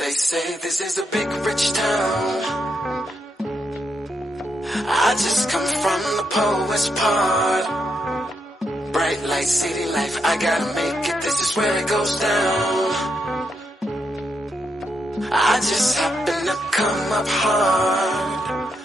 They say this is a big rich town. I just come from the poet's part. Bright light, city life, I gotta make it, this is where it goes down. I just happen to come up hard.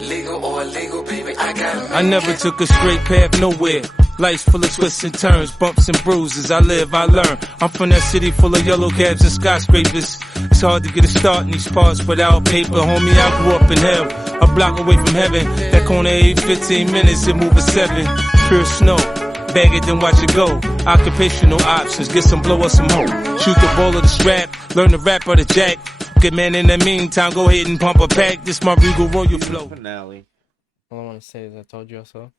Legal or illegal, baby, I gotta make it. I never took a straight path nowhere. Life's full of twists and turns, bumps and bruises. I live, I learn. I'm from that city full of yellow cabs and skyscrapers. It's hard to get a start in these parts without paper. Homie, I grew up in hell, a block away from heaven. That corner ain't 15 minutes, it move a 7. Pure snow, bag it then watch it go. Occupational options, get some blow or some hoe. Shoot the ball of the strap, learn the rap or the jack. Good man, in the meantime, go ahead and pump a pack. This my Regal Royal flow. Finale. All I want to say is I told you so.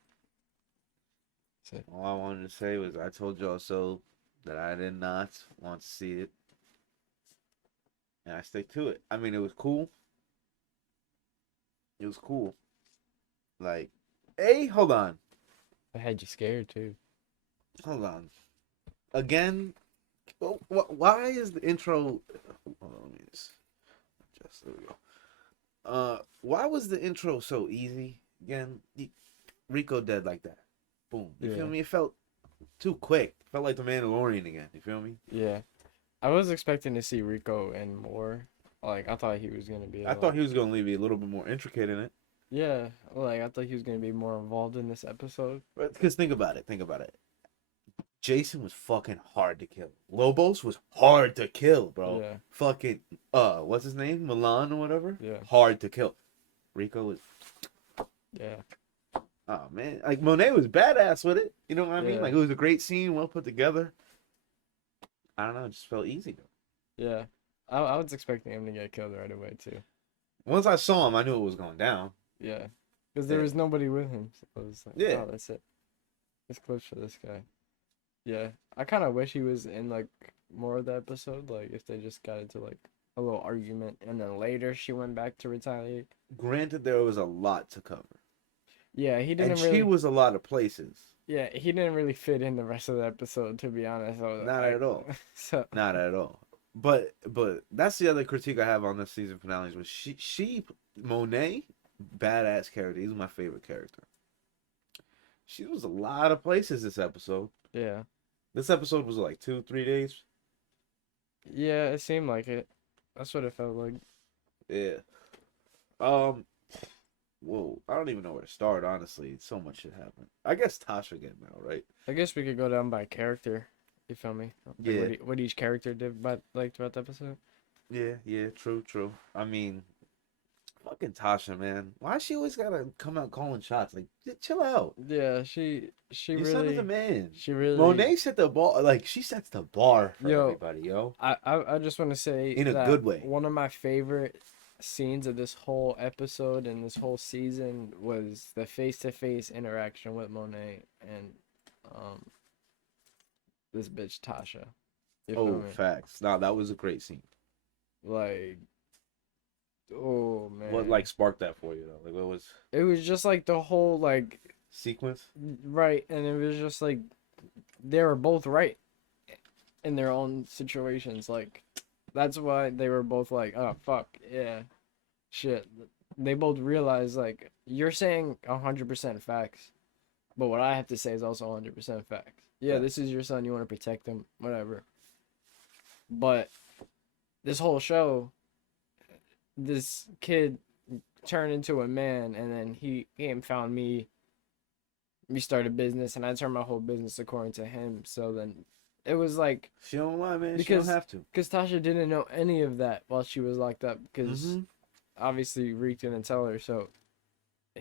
All I wanted to say was I told y'all so that I did not want to see it. And I stick to it. I mean, it was cool. It was cool. Like, hey, hold on. I had you scared too. Hold on. Again, why is the intro... Hold on, let me just... There we go. Why was the intro so easy? Again, Rico dead like that. Boom. You feel me? It felt too quick. It felt like the Mandalorian again. You feel me? Yeah. I was expecting to see Rico and more. Like, I thought he was going to be... I thought he was going to be a little bit more intricate in it. Yeah. Like, I thought he was going to be more involved in this episode. Because think about it. Jason was fucking hard to kill. Lobos was hard to kill, bro. Yeah. Fucking, what's his name? Milan or whatever? Yeah. Hard to kill. Rico was... Yeah. Oh, man. Like, Monet was badass with it. You know what I mean? Yeah. Like, it was a great scene, well put together. I don't know. It just felt easy, though. Yeah. I was expecting him to get killed right away, too. Once I saw him, I knew it was going down. Yeah. Because there was nobody with him. So I was like, yeah. Oh, that's it. It's close for this guy. Yeah. I kind of wish he was in, like, more of the episode. Like, if they just got into, like, a little argument. And then later she went back to retaliate. Granted, there was a lot to cover. Yeah, he didn't and really... she was a lot of places. Yeah, he didn't really fit in the rest of the episode, to be honest. Not at all. So... Not at all. But that's the other critique I have on this season finale was she Monet, badass character. He's my favorite character. She was a lot of places this episode. Yeah. This episode was like 2-3 days. Yeah, it seemed like it. That's what it felt like. Yeah. Whoa, I don't even know where to start, honestly. So much shit happened. I guess Tasha again now, right? I guess we could go down by character. You feel me? Like yeah. What each character did like throughout the episode. Yeah, true. I mean, fucking Tasha, man. Why she always gotta come out calling shots? Like, chill out. Yeah, she Your really... son is a man. She really... Monet set the bar, like, she sets the bar for everybody, yo. I just want to say... In a good way. One of my favorite scenes of this whole episode and this whole season was the face-to-face interaction with Monet and this bitch Tasha. You feel me? Facts. Nah, that was a great scene. Like, oh man, what like sparked that for you though? Like, what was it? Was just like the whole like sequence, right? And it was just like they were both right in their own situations. Like, that's why they were both like, oh fuck yeah, shit. They both realized like you're saying 100% facts, but what I have to say is also 100% facts. Yeah, this is your son. You want to protect him, whatever. But this whole show, this kid turned into a man, and then he came found me. We started a business, and I turned my whole business according to him. So then it was like... She don't lie, man. Because, she don't have to. Because Tasha didn't know any of that while she was locked up. Because obviously Reek didn't tell her, so...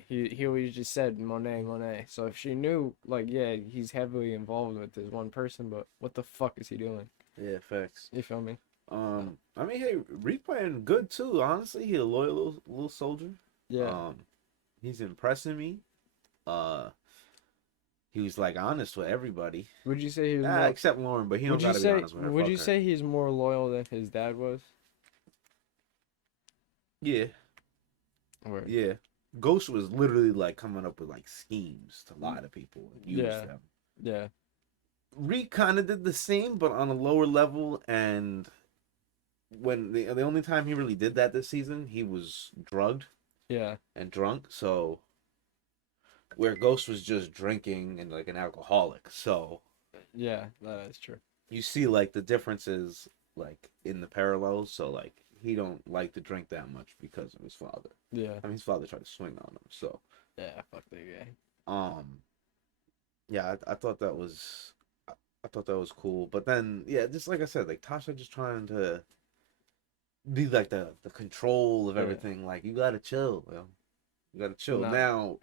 He always just said Monet. So if she knew, like, yeah, he's heavily involved with this one person, but what the fuck is he doing? Yeah, facts. You feel me? I mean, hey, Reek playing good too. Honestly, he a loyal little soldier. Yeah. He's impressing me. He was like honest with everybody. Would you say he was? More... except Lauren, but he don't gotta be honest with her. Would you say he's more loyal than his dad was? Yeah. Word. Yeah. Ghost was literally like coming up with like schemes to lie to people and use them. Yeah. Reek kind of did the same, but on a lower level, and when the only time he really did that this season, he was drugged Yeah. and drunk. So where Ghost was just drinking and like an alcoholic. So Yeah, that is true. you see like the differences like in the parallels. So like he don't like to drink that much because of his father. Yeah. I mean, his father tried to swing on him. So Yeah, fuck that guy. yeah, I thought that was I thought that was cool. But then yeah, just like I said, like Tasha just trying to be like the control of Yeah. everything. Like you gotta chill, yo. You gotta chill. Nah,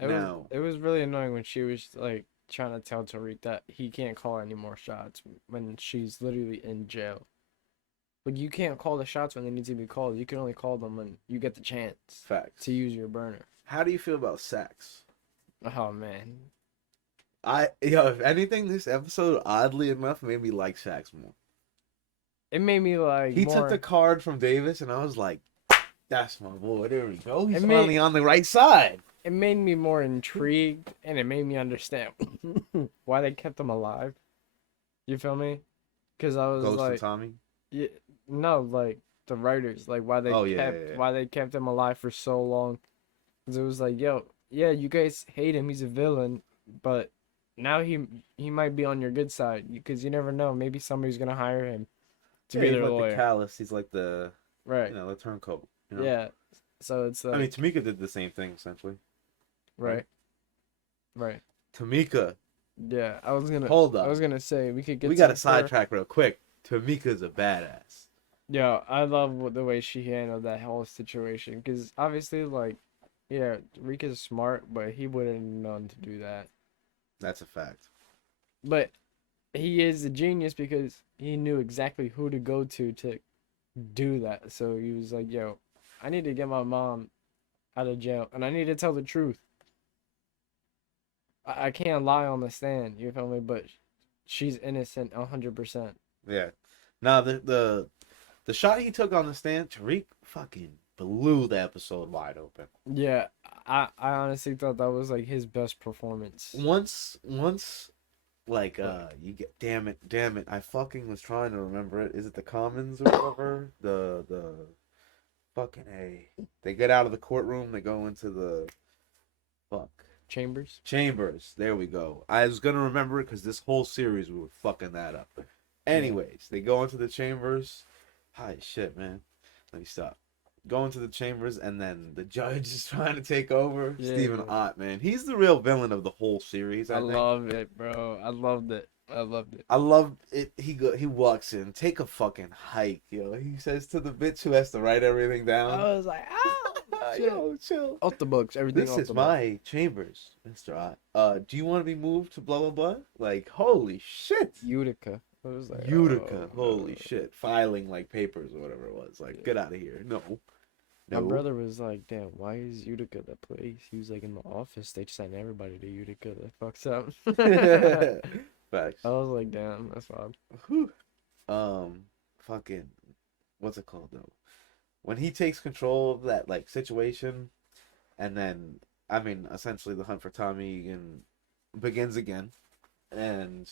Now it was really annoying when she was like trying to tell Tariq that he can't call any more shots when she's literally in jail. Like you can't call the shots when they need to be called. You can only call them when you get the chance facts. to use your burner. How do you feel about sex? Oh man. If anything, this episode oddly enough made me like Sax more. It made me like He more... took the card from Davis, and I was like, "That's my boy. There we go. He's It finally on the right side." It made me more intrigued, and it made me understand why they kept him alive. You feel me? Because I was Ghost like, and Tommy. yeah, no, like the writers, like why they why they kept him alive for so long. Because it was like, yo, yeah, you guys hate him. He's a villain, but now he might be on your good side because you never know. Maybe somebody's gonna hire him to be He's their like lawyer. the callous. He's like the Right. the turncoat. You know? Yeah. So it's like, I mean, Tamika did the same thing essentially. right. Right. Tamika, Yeah, I was gonna say we could get. we got to to sidetrack real quick. Tamika's a badass. Yeah, I love the way she handled that whole situation because obviously, like, yeah, Rika's smart, but he wouldn't have known to do that. That's a fact. But he is a genius because he knew exactly who to go to do that. So he was like, "Yo, I need to get my mom out of jail, and I need to tell the truth. I can't lie on the stand. You feel me? But she's innocent 100%. Yeah. Now the shot he took on the stand, Tariq fucking blew the episode wide open. Yeah, I honestly thought that was like his best performance. Once like you get damn it, I fucking was trying to remember it. Is it the Commons or whatever? The fucking they get out of the courtroom, they go into the Chambers. There we go. I was gonna remember it because this whole series we were fucking that up. Anyways, they go into the chambers. Hi, shit, man. Let me stop. Go into the chambers, and then the judge is trying to take over. Yeah. Stephen Ott, man. He's the real villain of the whole series, I think. love it, bro. I loved it. I loved it. I loved it. He walks in, take a fucking hike, yo. He says to the bitch who has to write everything down. I was like, Yo, chill. Off the books, everything. This off is the my chambers, Mr. Ott. Do you want to be moved to blah blah blah? Like, holy shit. Utica. I was like, Utica, oh, holy no. shit. Filing like papers or whatever it was. Like, get out of here. No. My brother was like, damn, why is Utica the place? He was like, in the office, they send everybody to Utica. That fucks up. Facts. I was like, damn, that's wild. Whew. Fucking, what's it called though? When he takes control of that like situation, and then I mean, essentially the hunt for Tommy Egan begins again, and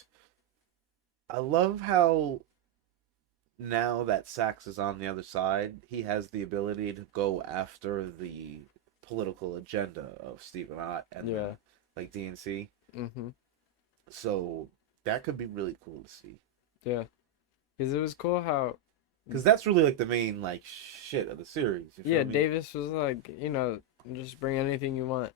I love how now that Sax is on the other side, he has the ability to go after the political agenda of Stephen Ott and like DNC. Mm-hmm. So that could be really cool to see. Yeah, because it was cool how. Because that's really like the main like shit of the series. You feel me? Davis was like, just bring anything you want,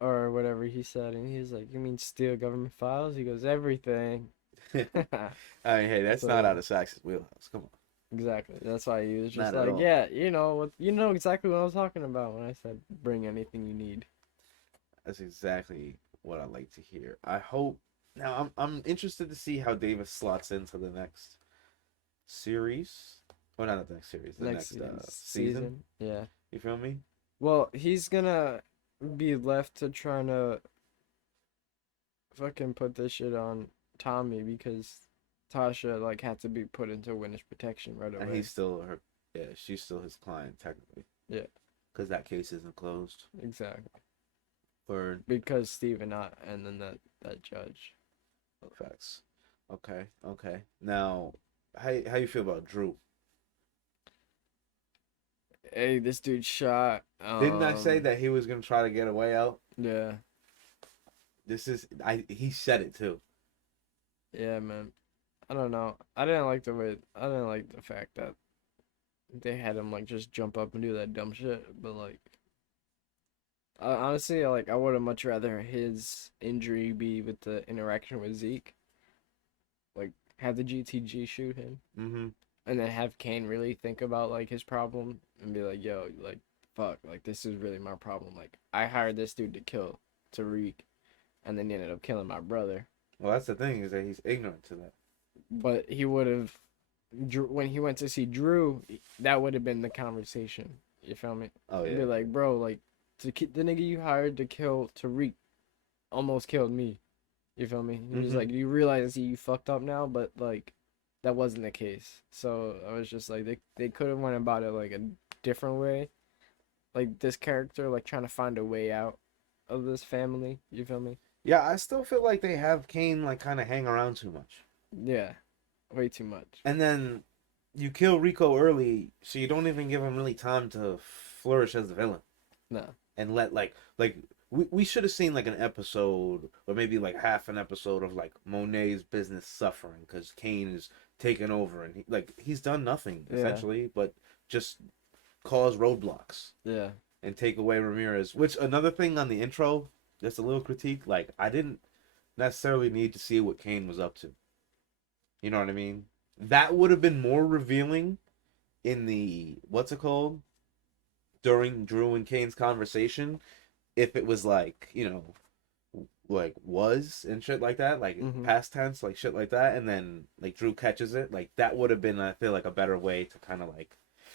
or whatever he said, and he was like, "You mean steal government files?" He goes, "Everything." I mean, hey, that's not out of Sax's wheelhouse. Come on. Exactly. That's why he was just Not at like, all. "Yeah, you know exactly what I was talking about when I said bring anything you need." That's exactly what I like to hear. I hope. Now I'm interested to see how Davis slots into the next series. Well, not the next series. The next season. Yeah. You feel me? Well, he's gonna be left to trying to fucking put this shit on Tommy because Tasha like had to be put into witness protection right away. And he's still her. Yeah, she's still his client technically. Yeah. Because that case isn't closed. Exactly. Or because Stephen Ott and then that judge. facts. Okay. Now, how you feel about Drew? hey, this dude shot. Didn't I say that he was gonna try to get a way out? Yeah. He said it too. Yeah, man. I don't know. I didn't like the fact that they had him like just jump up and do that dumb shit. But like, honestly, like I would have much rather his injury be with the interaction with Zeke. Like, have the GTG shoot him, and then have Kane really think about like his problem and be like, "Yo, like, fuck, like this is really my problem. Like, I hired this dude to kill Tariq, and then he ended up killing my brother." Well, that's the thing, is that he's ignorant to that. But he would have, when he went to see Drew, that would have been the conversation. You feel me? Oh yeah. He'd be like, bro, like, the nigga you hired to kill Tariq almost killed me. You feel me? He was like, you realize you fucked up now, but like, that wasn't the case. So I was just like, they could have went about it like a different way. Like this character, like trying to find a way out of this family. You feel me? Yeah, I still feel like they have Kane like kind of hang around too much. Yeah, way too much. And then you kill Rico early, so you don't even give him really time to flourish as the villain. No. And let we should have seen like an episode, or maybe like half an episode of like Monet's business suffering because Kane is taking over, and he's done nothing essentially, but just cause roadblocks. Yeah. And take away Ramirez. Which, another thing on the intro, just a little critique, like I didn't necessarily need to see what Kane was up to. You know what I mean? That would have been more revealing in the, what's it called? During Drew and Kane's conversation, if it was like, you know, like was and shit like that, like past tense, like shit like that, and then like Drew catches it, like that would have been, I feel like, a better way to kind of like,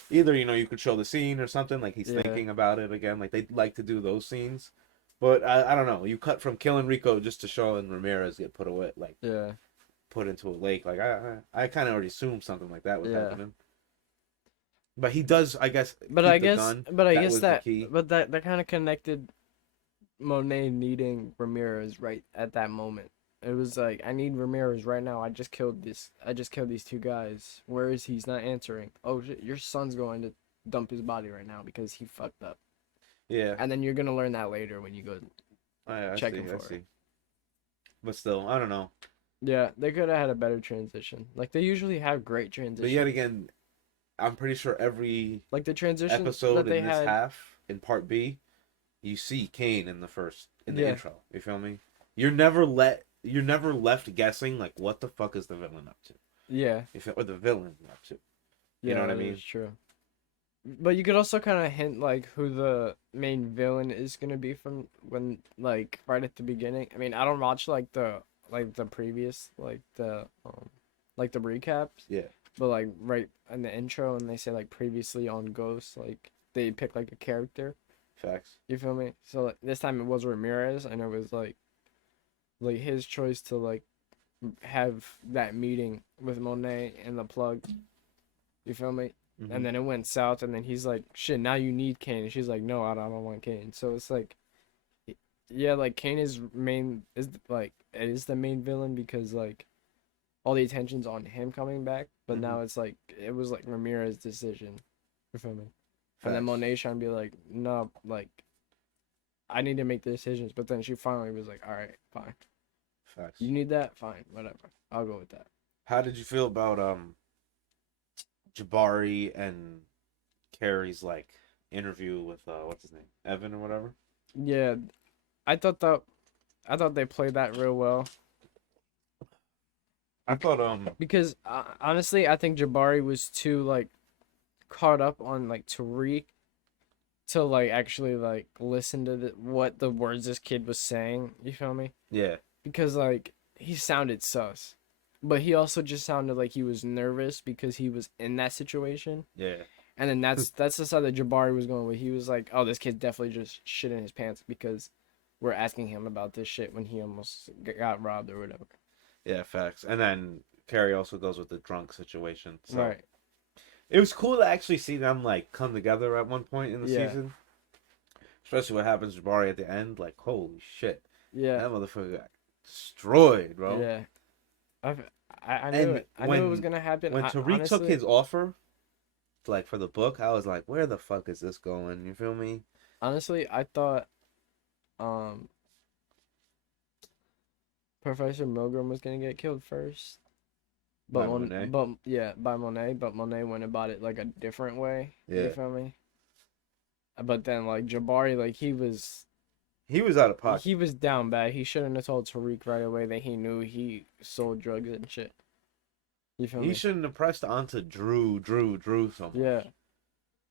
either, you know, you could show the scene or something, like he's thinking about it again, like they like to do those scenes. But I don't know, you cut from killing Rico just to showing Ramirez get put away, like put into a lake. Like I kind of already assumed something like that was happening. But he does, I guess. But I guess that kind of connected Monet needing Ramirez right at that moment. It was like, I need Ramirez right now. I just killed these two guys. Where is he? He's not answering. Oh shit, your son's going to dump his body right now because he fucked up. Yeah. And then you're gonna learn that later when you go check him for it. But still, I don't know. Yeah, they could have had a better transition. Like they usually have great transitions. But yet again, I'm pretty sure every like the transition episode that they in this had... half in part B, you see Kane in the intro. You feel me? You're never left guessing like what the fuck is the villain up to. Yeah. Or the villain up to. You know what I mean? That's true. But you could also kind of hint like who the main villain is gonna be from when like right at the beginning. I mean, I don't watch like the previous the recaps. Yeah. But like right in the intro, and they say like previously on Ghost, like they pick like a character. Facts. You feel me? So like, this time it was Ramirez, and it was like his choice to like have that meeting with Monet and the plug. You feel me? And then it went south, and then he's like, shit, now you need Kane. And she's like, no, I don't want Kane. So it's like, yeah, like Kane is the main villain because like all the attention's on him coming back, but now it's like, it was like Ramirez's decision. You feel me? Facts. And then Monet trying to be like, no, like, I need to make the decisions. But then she finally was like, all right, fine. Facts. You need that? Fine, whatever. I'll go with that. How did you feel about Jabari and Carrie's like interview with what's his name, Evan or whatever? Yeah, I thought they played that real well. I thought because honestly, I think Jabari was too like caught up on like Tariq to like actually like listen to what the words this kid was saying. You feel me? Yeah. Because like he sounded sus. But he also just sounded like he was nervous because he was in that situation. Yeah. And then that's the side that Jabari was going with. He was like, oh, this kid's definitely just shit in his pants because we're asking him about this shit when he almost got robbed or whatever. Yeah, facts. And then Carrie also goes with the drunk situation. So. Right. It was cool to actually see them like come together at one point in the season. Especially what happens to Jabari at the end. Like, holy shit. Yeah. That motherfucker got destroyed, bro. Yeah. I knew it. I knew it was gonna happen. When Tariq took his offer, like for the book, I was like, where the fuck is this going? You feel me? Honestly, I thought um Professor Milgram was gonna get killed first. By Monet. But yeah, by Monet, but Monet went about it like a different way. Yeah. You feel me? But then like Jabari, like He was out of pocket. he was down bad. He shouldn't have told Tariq right away that he knew he sold drugs and shit. You feel He me? shouldn't have pressed onto Drew so much. Yeah.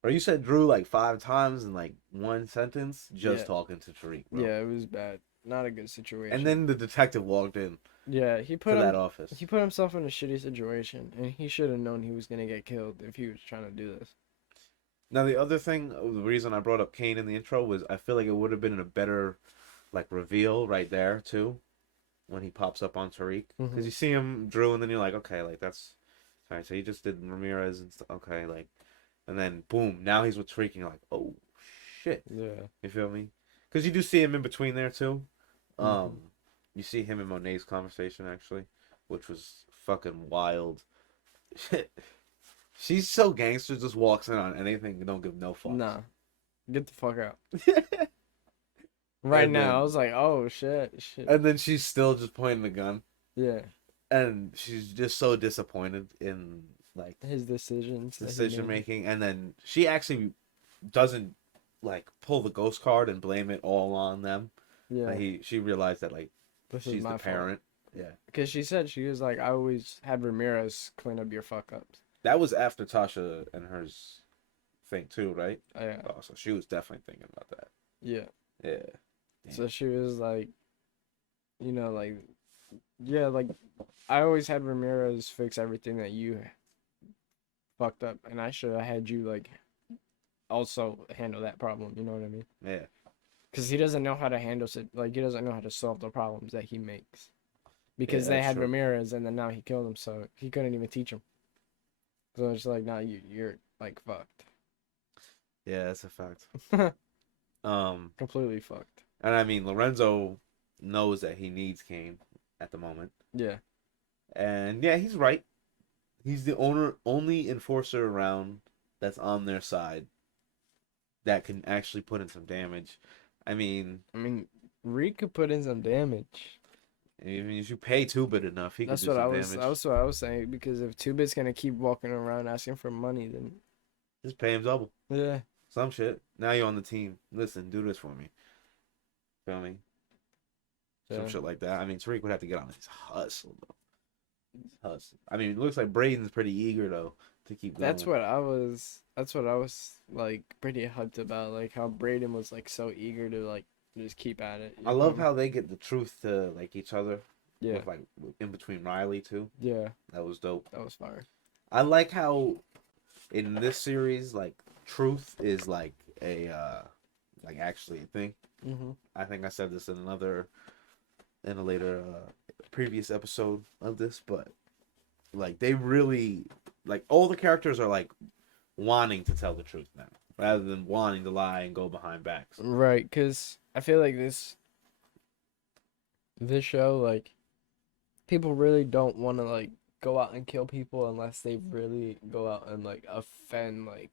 Or you said Drew like 5 times in like one sentence, just Yeah. talking to Tariq, bro. Yeah, it was bad. Not a good situation. And then the detective walked in yeah, to that office. he put himself in a shitty situation, and he should have known he was gonna get killed if he was trying to do this. Now the other thing, the reason I brought up Kane in the intro was I feel like it would have been a better like reveal right there too, when he pops up on Tariq, because you see him Drew, and then you're like, okay, like that's all right. So he just did Ramirez and stuff. Okay, like, and then boom, now he's with Tariq, and you're like, oh shit. Yeah. You feel me? Because you do see him in between there too. You see him and Monet's conversation actually, which was fucking wild. She's so gangster, just walks in on anything and don't give no fucks. Nah. Get the fuck out. Right And now, then- I was like, oh shit. And then she's still just pointing the gun, Yeah. and she's just so disappointed in like His decisions. that he decision made. making, and then she actually doesn't like pull the ghost card and blame it all on them. Yeah. She realized that like This is she's my the parent. Yeah. Because she said, she was like, I always had Ramirez clean up your fuck ups. That was after Tasha and hers thing too, right? Yeah. Oh, so she was definitely thinking about that. Yeah. Yeah. So she was like, you know, like, yeah, like, I always had Ramirez fix everything that you fucked up, and I should have had you, like, also handle that problem, you know what I mean? Yeah. Because he doesn't know how to handle it, like, he doesn't know how to solve the problems that he makes. Because Yeah, they that's had true. Ramirez, and then now he killed him, so he couldn't even teach him. So it's like, nah, you're, like, fucked. Yeah, that's a fact. Completely fucked. And I mean Lorenzo knows that he needs Kane at the moment. Yeah. And yeah, he's right. He's the only enforcer around that's on their side that can actually put in some damage. I mean, Reed could put in some damage. even if you pay Two-Bit enough, he That's could do what some I was. damage. That's what I was saying. Because if Two-Bit's gonna keep walking around asking for money, then Just pay him double. yeah, Some shit. Now you're on the team. Listen, do this for me. Feel me? Some Yeah. shit like that. I mean, Tariq would have to get on his hustle though. Hustle. I mean, it looks like Braden's pretty eager though to keep going. That's what I was. That's what I was like pretty hyped about. Like how Braden was like so eager to like just keep at it. I love how they get the truth to like each other. Yeah. With, like in between Riley too. Yeah, That was dope. that was fire. I like how in this series, like truth is like a like actually a thing. Mm-hmm. I think I said this in a later previous episode of this, but like they really like all the characters are like wanting to tell the truth now rather than wanting to lie and go behind backs. Right, because I feel like this show, like, people really don't want to like go out and kill people unless they really go out and like offend like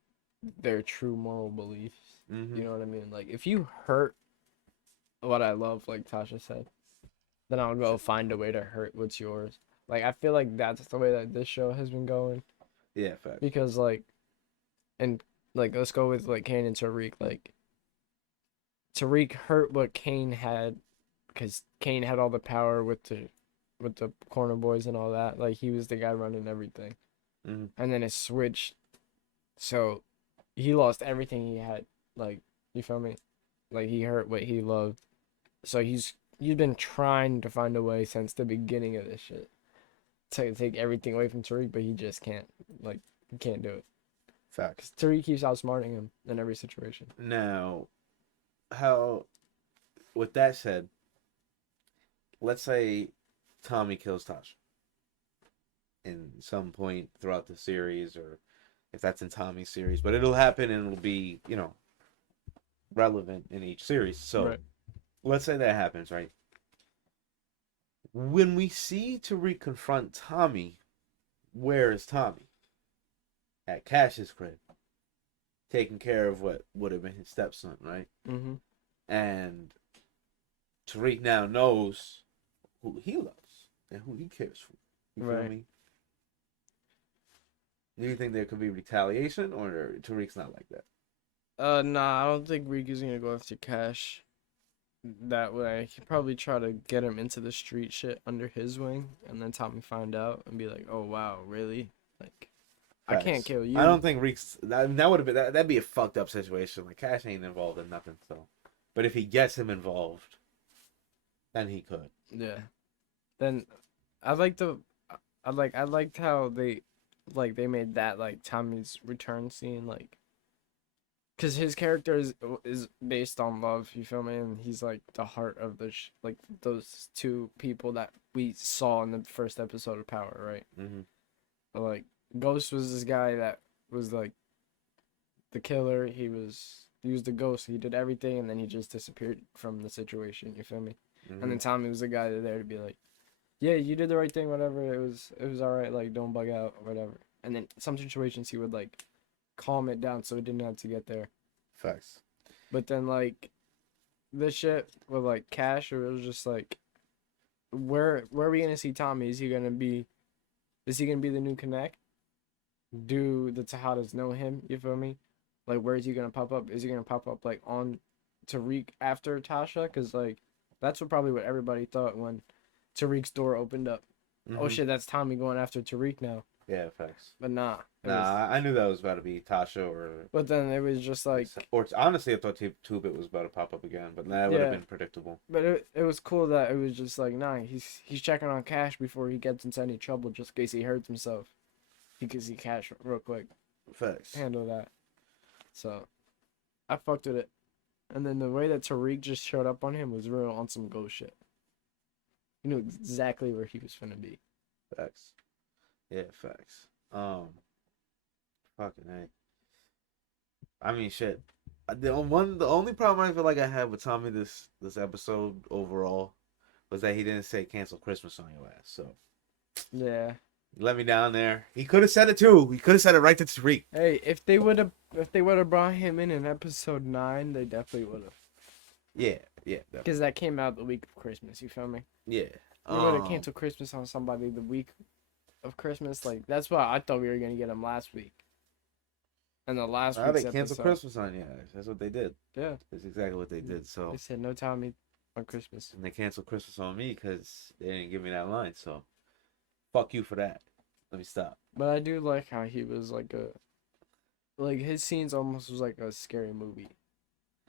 their true moral beliefs. Mm-hmm. You know what I mean? Like, if you hurt what I love, like Tasha said, then I'll go find a way to hurt what's yours. Like, I feel like that's the way that this show has been going. Yeah, fact. Because, like, and, like, let's go with, like, Kane and Tariq. Like, Tariq hurt what Kane had because Kane had all the power with the corner boys and all that. Like, he was the guy running everything. Mm-hmm. And then it switched. So, he lost everything he had. Like, you feel me? Like, he hurt what he loved. So, he's been trying to find a way since the beginning of this shit to take everything away from Tariq, but he just can't. Like, he can't do it. Facts. Tariq keeps outsmarting him in every situation. Now, with that said, let's say Tommy kills Tasha in some point throughout the series, or if that's in Tommy's series, but it'll happen and it'll be, relevant in each series. So Right. let's say that happens, right? When we see Tariq confront Tommy, where is Tommy? At Cash's crib. taking care of what would have been his stepson, right? Mm-hmm. And Tariq now knows who he loves and who he cares for. You feel Right. me? Do you think there could be retaliation, or Tariq's not like that? Nah, I don't think Riku's gonna go after Cash that way. He'd probably try to get him into the street shit under his wing, and then Tommy find out and be like, "Oh wow, really? Like, I can't Facts. kill you." I don't think Reek's that would have been that'd be a fucked up situation. Like Cash ain't involved in nothing, so. But if he gets him involved, then he could. Yeah. Then I like the I liked how they made that like Tommy's return scene like cuz his character is based on love, you feel me? And he's like the heart of the like those two people that we saw in the first episode of Power, right? Mm-hmm. But, like Ghost was this guy that was like the killer. He was the ghost. He did everything and then he just disappeared from the situation, you feel me? Mm-hmm. And then Tommy was the guy there to be like, yeah, you did the right thing, whatever. It was all right. Like, don't bug out, whatever. And then some situations he would like calm it down so it didn't have to get there. Facts. But then like this shit with like Cash, it was just like, where are we gonna see Tommy? Is he gonna be the new Connect? Do the Tejadas know him? You feel me? Like, where is he gonna pop up? Is he gonna pop up like on Tariq after Tasha? Cause like that's what everybody thought when Tariq's door opened up. Mm-hmm. Oh shit, that's Tommy going after Tariq now. Yeah, facts. But nah. I knew that was about to be Tasha or. But then it was just like. Or honestly, I thought Two-Bit was about to pop up again, but that would have been predictable. But it was cool that it was just like, nah, he's checking on Cash before he gets into any trouble, just in case he hurts himself. He could see Cash real quick. Facts. Handle that. So, I fucked with it. And then the way that Tariq just showed up on him was real on some ghost shit. He knew exactly where he was finna be. Facts. Yeah, facts. Fucking A. I mean, shit. The only problem I feel like I had with Tommy this episode overall was that he didn't say cancel Christmas on your ass. So Yeah. he let me down there. He could have said it too. He could have said it right to Tariq. Hey, if they would have brought him in episode 9, they definitely would have. Yeah, definitely. Because that came out the week of Christmas. You feel me? Yeah. You would have canceled Christmas on somebody the week of Christmas. Like, that's why I thought we were gonna get him last week. And the last week's they canceled episode, Christmas on you. That's what they did. Yeah. That's exactly what they did. So They said no Tommy on Christmas. and they canceled Christmas on me because they didn't give me that line. So fuck you for that. Let me stop. But I do like how he was like his scenes almost was like a scary movie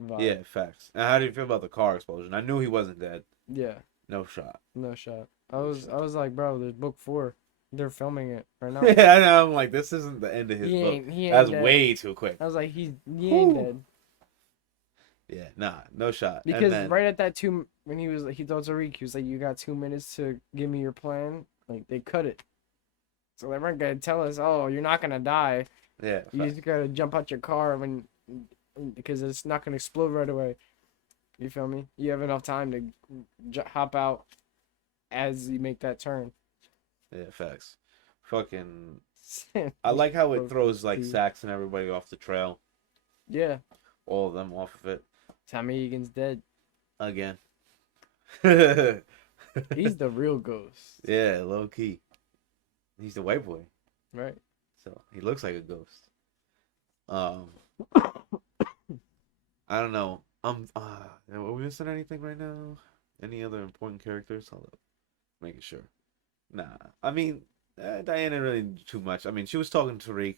vibe. Yeah, facts. And how do you feel about the car explosion? I knew he wasn't dead. Yeah. No shot. No shot. I was like, bro, there's book 4. They're filming it right now. Yeah, I know. I'm like, this isn't the end of his book. He ain't That's dead. way too quick. I was like, he ain't dead. Yeah, nah, no shot. Because then, right at that when he told Tariq, he was like, you got 2 minutes to give me your plan. Like, they cut it. So they weren't gonna tell us, oh, you're not gonna die. yeah, You just gotta jump out your car because it's not gonna explode right away. You feel me? You have enough time to hop out as you make that turn. yeah, facts. Fucking, I like how it throws like Dude. Sax and everybody off the trail. Yeah. All of them off of it Tommy Egan's dead. again. He's the real ghost. Yeah, low key. He's the white boy, Right. so he looks like a ghost. I don't know. Are we missing anything right now? Any other important characters? Hold up, making sure. Nah, I mean, Diana didn't really do too much. I mean, she was talking to Tariq.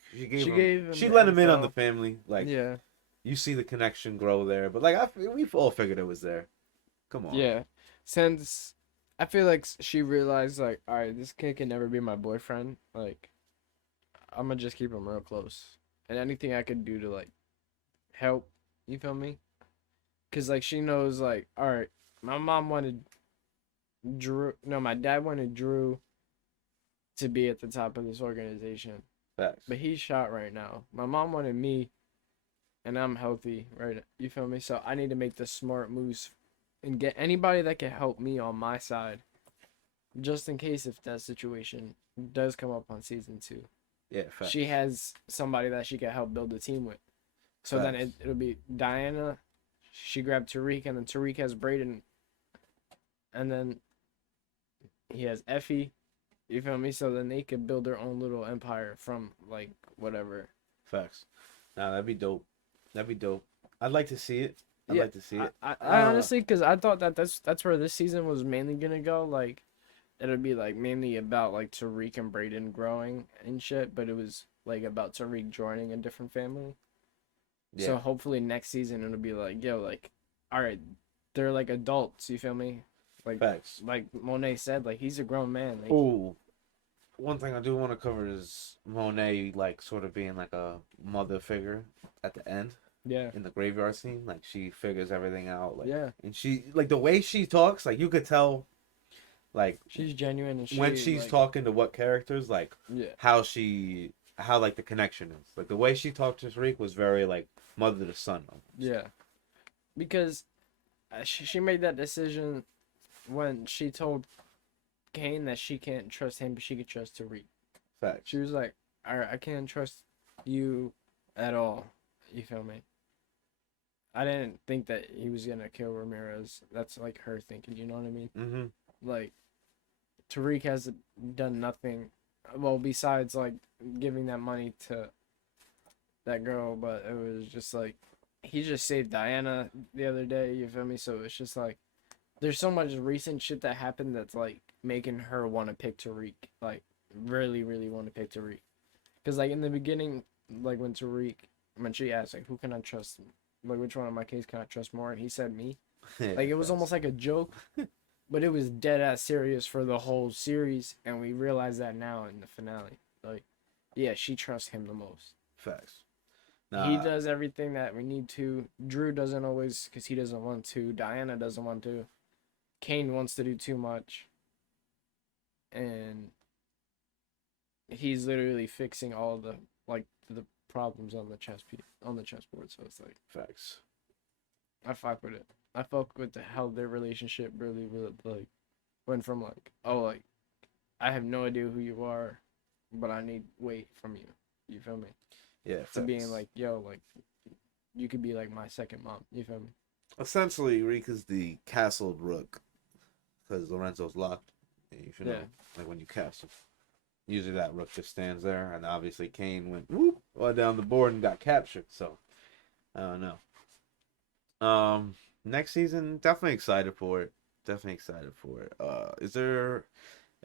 She let him in on the family. Like, Yeah. you see the connection grow there. But like, we've all figured it was there. Come on. Yeah. Since I feel like she realized, like, all right, this kid can never be my boyfriend. Like, I'm gonna just keep him real close, and anything I could do to like help. You feel me? Cause like she knows, like, all right, my mom wanted Drew. No, my dad wanted Drew to be at the top of this organization, Facts. but he's shot right now. My mom wanted me, and I'm healthy, right? You feel me? So I need to make the smart moves and get anybody that can help me on my side, just in case if that situation does come up on season 2. Yeah, facts. She has somebody that she can help build a team with. So then Facts. it'll be Diana. She grabbed Tariq, and then Tariq has Brayden, and then he has Effie. You feel me? So then they could build their own little empire from like whatever. Facts. Nah, that'd be dope. That'd be dope. I'd like to see it. I'd like to see it. I honestly, because I thought that that's where this season was mainly gonna go. Like, it'll be like mainly about like Tariq and Brayden growing and shit, but it was like about Tariq joining a different family. Yeah. So hopefully next season it'll be like, yo, like, all right, they're like adults. You feel me? Like, Facts. like Monet said, like he's a grown man. Like, Ooh. One thing I do want to cover is Monet, like, sort of being like a mother figure at the end. yeah, In the graveyard scene, like, she figures everything out. Like, yeah. and she, like, the way she talks, like, you could tell, like, She's genuine and when she's like, talking to what characters, like, yeah, how, like, the connection is. Like, the way she talked to Tariq was very, like, mother to son. Almost. yeah, because she made that decision when she told Kane that she can't trust him, but she could trust Tariq. Facts. She was like, all right, I can't trust you at all. You feel me? I didn't think that he was gonna kill Ramirez. That's like her thinking. You know what I mean? Mm-hmm. Like, Tariq has done nothing, well, besides like giving that money to that girl. But it was just like he just saved Diana the other day. You feel me? So it's just like there's so much recent shit that happened that's like making her want to pick Tariq. Like really, really want to pick Tariq. Because like in the beginning, like when she asked like who can I trust, like which one of my kids can I trust more, and he said me. Like it was almost like a joke, but it was dead ass serious for the whole series, and we realize that now in the finale. Like, yeah, she trusts him the most. Facts. He does everything that we need to. Drew doesn't always, because he doesn't want to. Diana doesn't want to. Kane wants to do too much, and he's literally fixing all the problems on the chessboard. So it's like Facts. I fuck with it. I fuck with how their relationship really, really like went from like, oh, like I have no idea who you are, but I need weight from you. You feel me? Yeah. To Facts. being like, yo, like you could be like my second mom. You feel me? Essentially, Rika's the castled rook because Lorenzo's locked. And you should know, Yeah. like when you castle, usually that rook just stands there, and obviously Kane went whoop all down the board and got captured. So I don't know. Next season, definitely excited for it. Definitely excited for it. Is there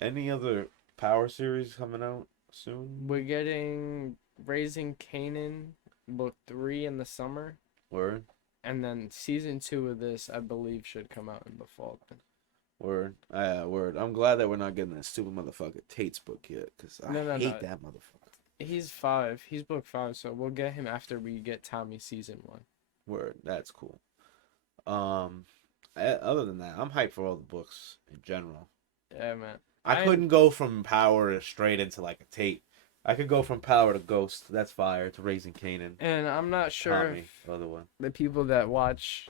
any other Power series coming out soon? We're getting Raising Kanan book 3 in the summer, Word. and then season 2 of this I believe should come out in the fall. Word. Word. I'm glad that we're not getting that stupid motherfucker Tate's book yet, because I No, hate that motherfucker. He's 5. He's book 5, so we'll get him after we get Tommy season 1. Word. That's cool. Other than that, I'm hyped for all the books in general. Yeah, man. I couldn't go from Power straight into like a Tate. I could go from Power to Ghost. That's fire. To Raising Kanan. And I'm not sure Tommy, if other one. the people that watch,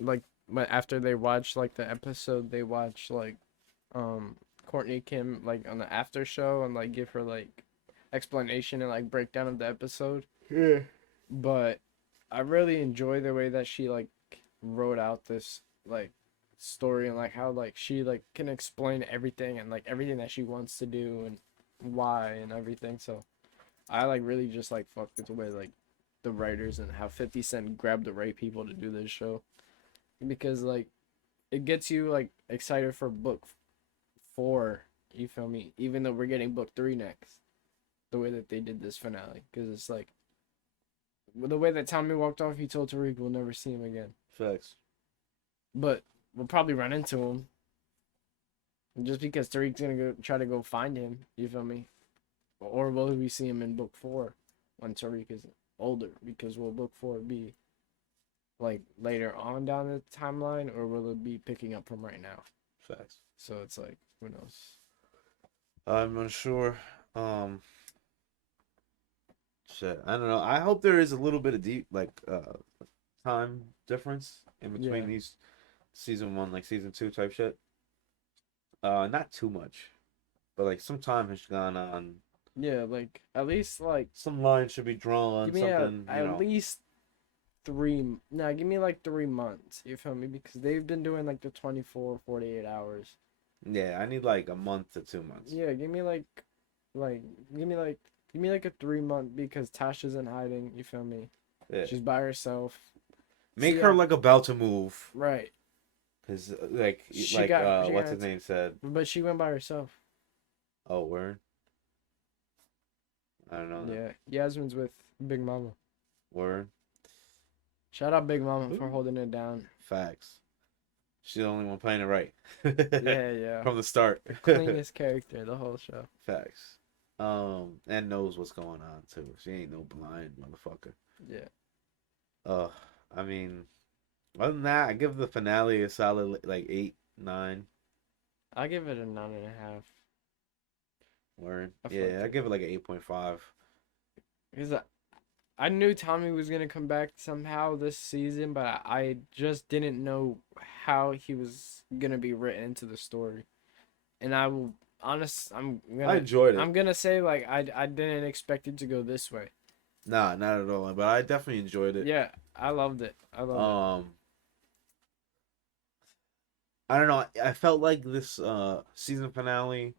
like, after they watch like the episode, they watch like, Courtney Kim like on the after show and like give her like explanation and like breakdown of the episode. Yeah. But I really enjoy the way that she like wrote out this like story and like how like she like can explain everything and like everything that she wants to do and why and everything. So I like really just like fuck with the way like the writers and how 50 Cent grabbed the right people to do this show, because like it gets you like excited for book 4. You feel me? Even though we're getting book 3 next, the way that they did this finale, because it's like the way that Tommy walked off, he told Tariq we'll never see him again. Facts. But we'll probably run into him. Just because Tariq's gonna go try to go find him, you feel me? Or will we see him in book 4 when Tariq is older? Because will book 4 be like later on down the timeline, or will it be picking up from right now? Facts. So it's like, who knows? I'm unsure. Shit. I don't know. I hope there is a little bit of deep time difference in between these season 1, like season 2 type shit. Not too much, but like some time has gone on. Yeah, like at least like Some line should be drawn. give me something at least give me like 3 months. You feel me? Because they've been doing like the 24, 48 hours. Yeah, I need like a month to 2 months. Yeah, give me like a 3 month because Tasha's in hiding. You feel me? Yeah. She's by herself. Make So, her yeah. like about to move. Right. Cause what's his name said. But she went by herself. Oh, word. I don't know. Yeah, Yasmin's with Big Mama. Word. Shout out Big Mama for holding it down. Facts. She's the only one playing it right. Yeah. From the start. Cleanest character the whole show. Facts. And knows what's going on too. She ain't no blind motherfucker. Yeah. I mean, other than that, I give the finale a solid like 8, 9. I give it a 9.5. Word. I Yeah, fucked I it. give it like an 8.5. Because I knew Tommy was gonna come back somehow this season, but I just didn't know how he was gonna be written into the story. And I enjoyed it. I'm gonna say like I didn't expect it to go this way. Nah, not at all. But I definitely enjoyed it. Yeah, I loved it. I loved it. I don't know. I felt like this season finale,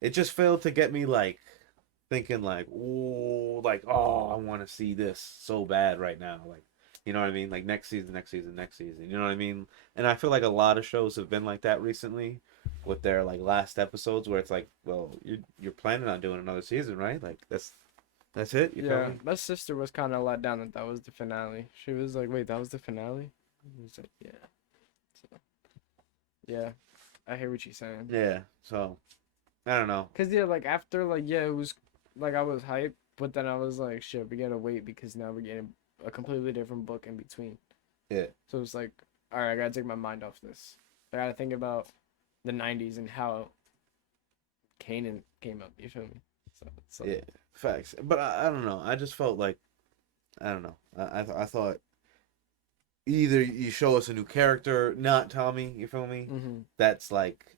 it just failed to get me like thinking like, ooh, like, oh, I want to see this so bad right now. Like, you know what I mean? Like next season. You know what I mean? And I feel like a lot of shows have been like that recently with their like last episodes where it's like, well, you're planning on doing another season, right? Like that's it. You feel Yeah, me? my sister was kind of let down that was the finale. She was like, "Wait, that was the finale?" I was like, "Yeah." So, yeah, I hear what you're saying. Yeah. So I don't know. Cause yeah, like after like yeah, it was like I was hyped, but then I was like, "Shit, we gotta wait because now we're getting a completely different book in between." Yeah. So it's like, all right, I gotta take my mind off this. I gotta think about the '90s and how Kanan came up. You feel me? So Yeah. Facts. But I don't know. I just felt like, I don't know. I thought either you show us a new character, not Tommy, you feel me? Mm-hmm. That's like,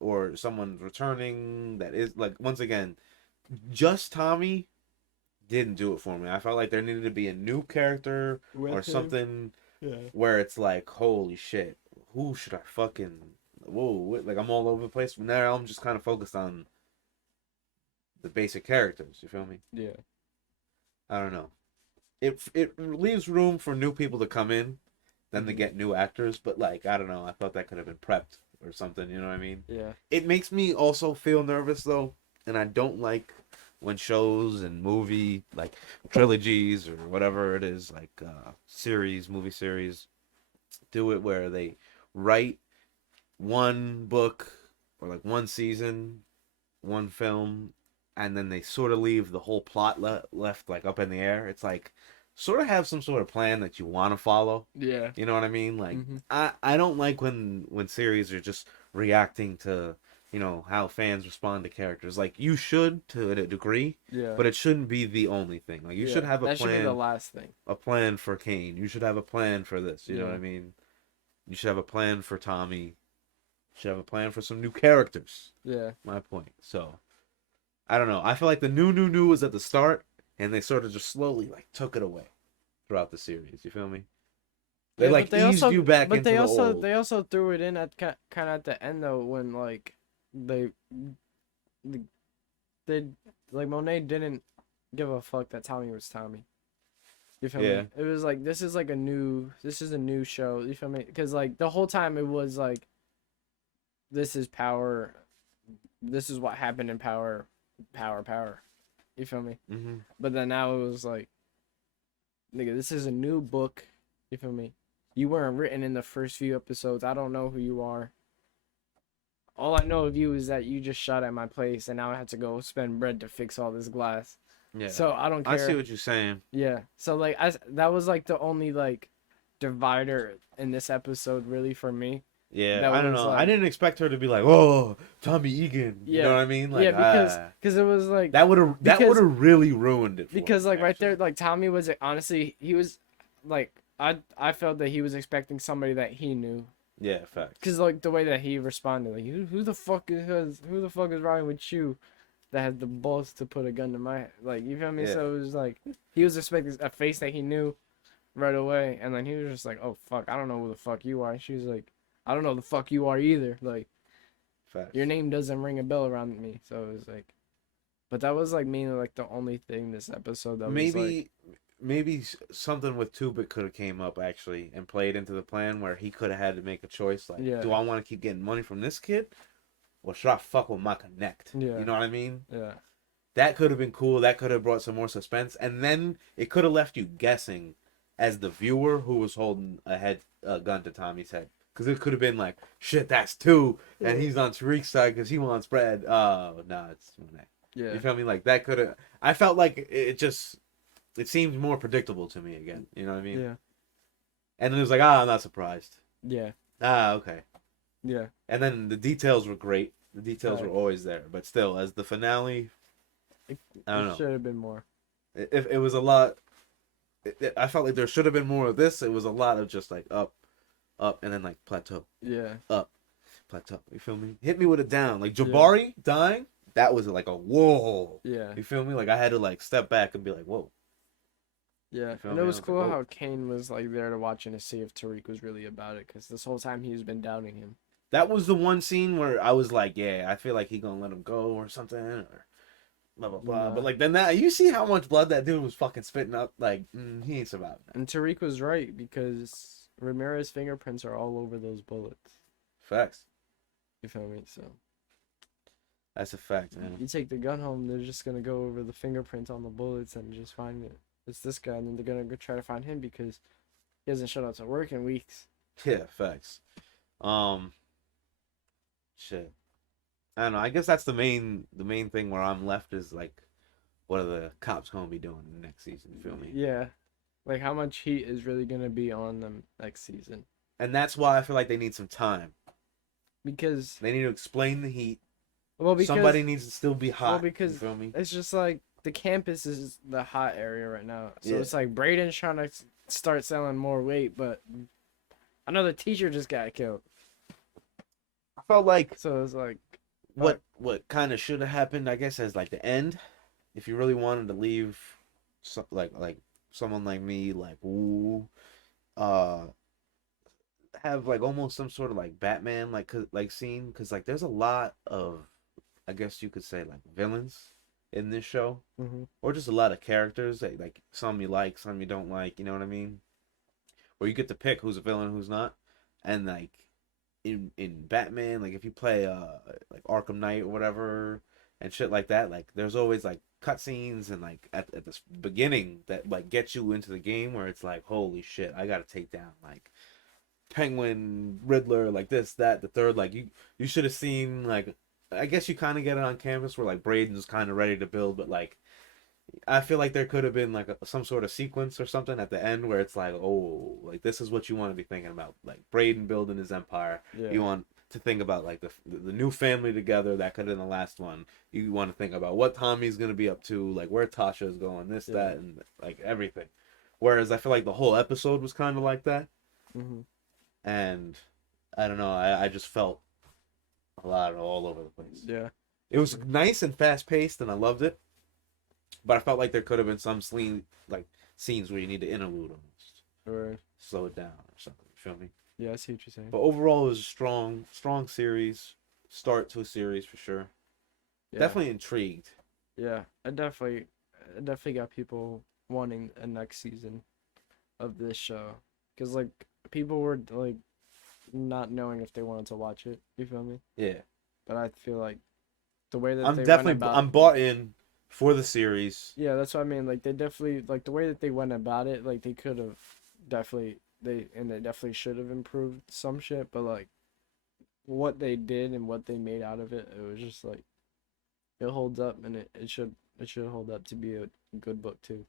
or someone's returning that is like, once again, just Tommy didn't do it for me. I felt like there needed to be a new character or something where it's like, holy shit, who should I fucking, whoa, like I'm all over the place. Now I'm just kind of focused on the basic characters, you feel me? Yeah. I don't know. It leaves room for new people to come in, then to get new actors, but like I don't know, I thought that could have been prepped or something, you know what I mean? Yeah. It makes me also feel nervous though, and I don't like when shows and movie like trilogies or whatever it is, like movie series do it where they write one book or like one season, one film, and then they sort of leave the whole plot left like up in the air. It's like sort of have some sort of plan that you want to follow. Yeah. You know what I mean? Like I don't like when series are just reacting to, you know, how fans respond to characters. Like you should to a degree, but it shouldn't be the only thing. Like you should have a plan. That plan. should be the last thing. A plan for Kane. You should have a plan for this. You know what I mean? You should have a plan for Tommy. You should have a plan for some new characters. Yeah. My point. So I don't know. I feel like the new was at the start, and they sort of just slowly like took it away throughout the series. You feel me? They eased you back into the old. They also threw it in at kind of at the end though when like they like Monet didn't give a fuck that Tommy was Tommy. You feel me? It was like this is a new show. You feel me? Because like the whole time it was like this is power. This is what happened in power. You feel me? Mm-hmm. But then now it was like, nigga, this is a new book. You feel me? You weren't written in the first few episodes. I don't know who you are. All I know of you is that you just shot at my place, and now I have to go spend bread to fix all this glass. Yeah. So I don't care. I see what you're saying. Yeah. So like, that was like the only like divider in this episode really for me. Yeah, I don't know. Like, I didn't expect her to be like, "Oh, Tommy Egan." You know what I mean? Like, yeah, because it was like that would have really ruined it. Because like right there, like Tommy was honestly he was like I felt that he was expecting somebody that he knew. Yeah, facts. Because like the way that he responded, like who the fuck is riding with you? that had the balls to put a gun to my head. Like, you feel me? Yeah. So it was like he was expecting a face that he knew right away, and then he was just like, "Oh fuck, I don't know who the fuck you are." She was like, "I don't know who the fuck you are either." Like, Facts. your name doesn't ring a bell around me. So it was like, but that was like mainly like the only thing this episode that was like, maybe something with Tubic could have came up actually and played into the plan where he could have had to make a choice. Like, Yeah. do I want to keep getting money from this kid, or should I fuck with my connect? Yeah. You know what I mean? yeah, That could have been cool. That could have brought some more suspense, and then it could have left you guessing, as the viewer who was holding a gun to Tommy's head, because it could have been like, shit, that's two, and he's on Tariq's side because he wants bread. Oh no, it's Monet. yeah, You feel me? Like that could have. I felt like it seemed more predictable to me again. You know what I mean? yeah, And then it was like, I'm not surprised. yeah, Okay. yeah, And then the details were great. The details were Right. always there, but still, as the finale, I don't it know. should have been more. It was a lot. I felt like there should have been more of this. It was a lot of just like up, and then like plateau, Yeah, plateau. You feel me? Hit me with a down. Like Jabari dying, that was like a whoa. yeah, You feel me? Like I had to like step back and be like, whoa. yeah. feel And me? it I was was like, cool whoa. how Kane was like there to watch and to see if Tariq was really about it, because this whole time he's been doubting him. That was the one scene where I was like, yeah, I feel like he gonna let him go or something, or blah blah blah. Nah. But like then that you see how much blood that dude was fucking spitting up. Like he ain't surviving that. And Tariq was right, because Ramirez's fingerprints are all over those bullets. Facts. You feel me? So That's a fact, man. you take the gun home, they're just gonna go over the fingerprints on the bullets and just find it. It's this guy, and then they're gonna go try to find him because he hasn't showed up to work in weeks. Yeah, facts. Shit. I don't know. I guess that's the main thing where I'm left is like, what are the cops gonna be doing in the next season? You feel me? Yeah, like how much heat is really gonna be on them next season? And that's why I feel like they need some time. Because They need to explain the heat. because Somebody needs to still be hot. because you feel me? it's just like the campus is the hot area right now, so Yeah. it's like Braden's trying to start selling more weight, but another teacher just got killed, I felt like so it's like what kind of should have happened, I guess, as like the end, if you really wanted to leave, like someone like me, like have like almost some sort of like Batman like scene, because like there's a lot of, I guess you could say, like villains in this show, or just a lot of characters that like some you like, some you don't like. You know what I mean? Where you get to pick who's a villain, who's not, and like in Batman, like if you play like Arkham Knight or whatever and shit like that, like there's always like cutscenes and like at the beginning that like get you into the game where it's like, holy shit, I gotta take down like Penguin, Riddler, like this, that, the third. Like you should have seen, like, I guess you kind of get it on campus where like Braden's kind of ready to build, but like I feel like there could have been like some sort of sequence or something at the end where it's like, oh, like this is what you want to be thinking about, like Braden building his empire. Yeah. You want to think about like the new family together. That could have been the last one. You want to think about what Tommy's gonna be up to, like where Tasha is going, this, that, and like everything. Whereas I feel like the whole episode was kind of like that, and I don't know. I just felt a lot all over the place. Yeah. It was nice and fast paced, and I loved it. But I felt like there could have been some scenes where you need to interlude almost, Or slow it down or something. You feel me? yeah, I see what you're saying. But overall, it was a strong series. Start to a series for sure. Yeah. Definitely intrigued. Yeah, I definitely got people wanting a next season of this show, because like people were like not knowing if they wanted to watch it. You feel me? Yeah, But I feel like the way that I'm they definitely went about, I'm bought in for the series. yeah, that's what I mean. Like they definitely, like the way that they went about it, like they could have definitely they definitely should have improved some shit, but like what they did and what they made out of it, it was just like it holds up, and it should hold up to be a good book too.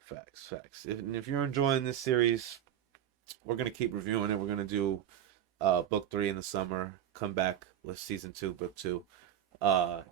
Facts. If you're enjoying this series, we're gonna keep reviewing it. We're gonna do book 3 in the summer. Come back with season 2, book 2,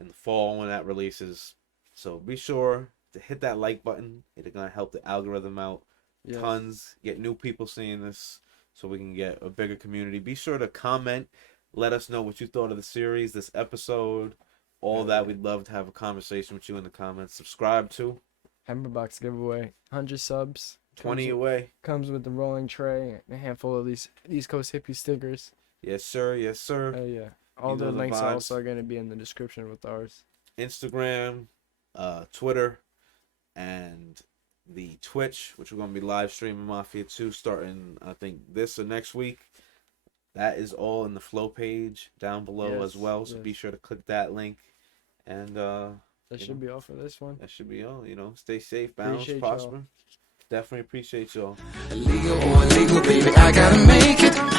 in the fall when that releases. So be sure to hit that like button. It's gonna help the algorithm out. Yeah. Tons. Get new people seeing this, so we can get a bigger community. Be sure to comment. Let us know what you thought of the series, this episode, all that. We'd love to have a conversation with you in the comments. Subscribe to Hammer box giveaway. 100 subs. 20 away. Comes with the rolling tray, a handful of these East Coast hippie stickers. Yes, sir. Yes, sir. Oh yeah. All You the know the links vibes. are also going to be in the description with ours. Instagram, Twitter, and the Twitch, which we're going to be live streaming Mafia 2 starting, I think, this or next week. That is all in the flow page down below as well. So be sure to click that link. And that should be all for this one. that should be all. Stay safe, balance, Appreciate prosper. y'all. Definitely appreciate y'all. Illegal or illegal, baby, I gotta make it.